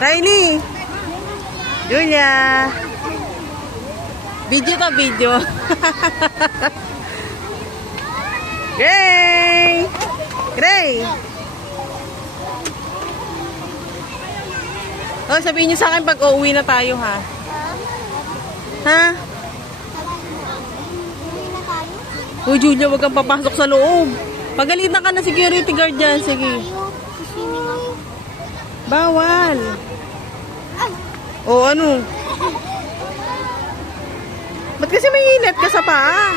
Riley! Julia! Video to video. Gray! Gray! Oh, sabihin niyo sa akin pag uuwi na tayo, ha? Ha? Oh, Julia, wag kang papasok sa loob. Pagalitan ka na security guard dyan. Sige. Bawal. O, ano? Ba't kasi may init ka sa paa?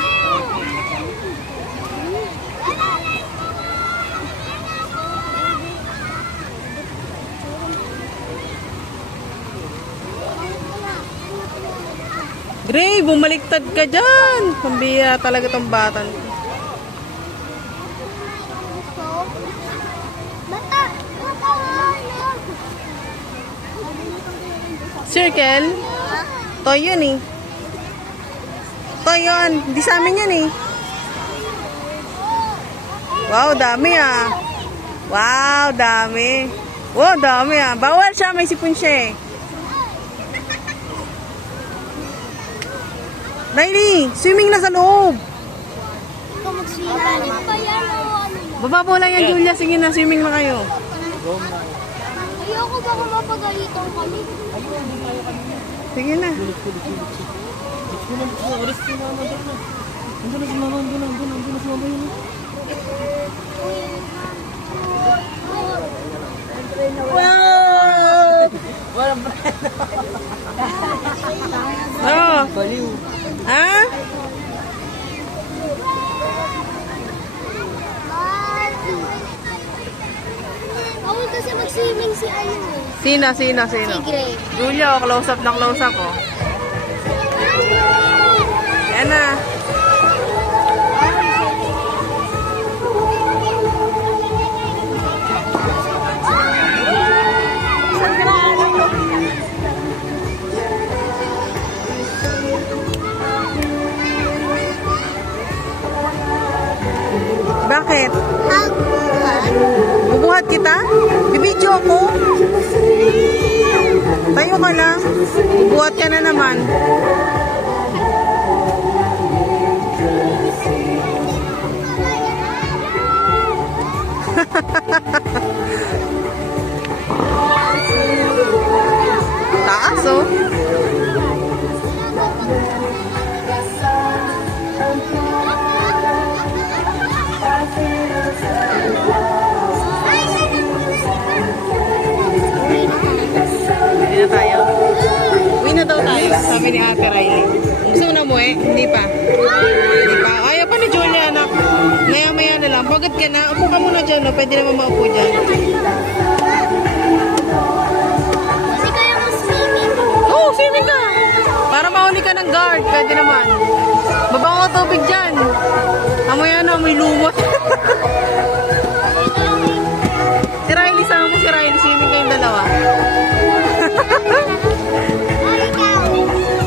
Gray, bumaliktad ka dyan. Pambira talaga tong batan. Circle? Toy yun eh. Toy yun. Hindi sa amin yun eh. Wow, dami ah. Wow, dami. Wow, dami ah. Bawal siya, may sipon siya eh. Riley, swimming na sa loob. Ikaw mag-swimming pa yan o ano yan? Baba po lang yan, Julia. Sige na, swimming na kayo. Ayoko baka mapagalitan kami. Sige na. Wow! Walang preno. Oh. Baliw. Ha? Bawal kasi mag-swimming si ano eh. Sino? Si Gray. Julia, close up na close up oh. Yan na. Bakit? Bubuhat kita? Bibidyo ako? Tayo ka lang. Bubuhat ka na naman. Taas oh. Uwi na daw tayo, sabi ni Ate Riley. Gusto mo na mo eh? Hindi pa. Hindi pa. Ayaw pa ni Julia, anak. Maya-maya na lang. Pagod ka na, upo ka muna dyan. No? Pwede naman maupo dyan. Kasi kaya mag-swimming. Oo, swimming ka. Para mahuli ka ng guard. Pwede naman. Babango tubig dyan. Amoy ano, amoy lumot. Si Riley, sama mo si Riley. Swimming kayong dalawa.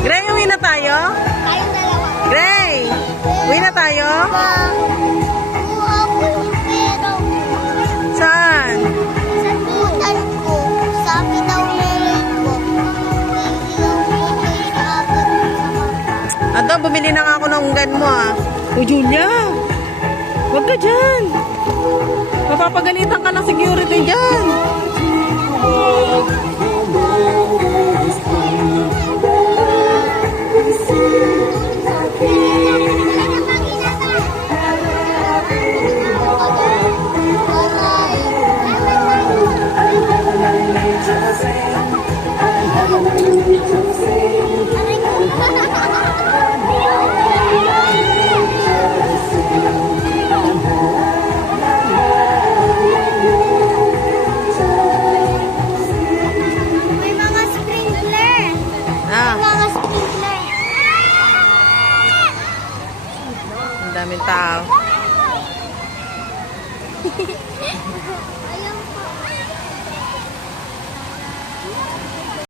Gray, uwi na tayo? Tayong dalawa. Gray, uwi na tayo? Kuha ko yung pera ko. Saan? Sa tutan ko. Sabi daw meron ko. Ato, bumili na nga ako ng unggan mo ah. O Julia, huwag ka dyan. Mapapagalitan ka ng security dyan. Bye.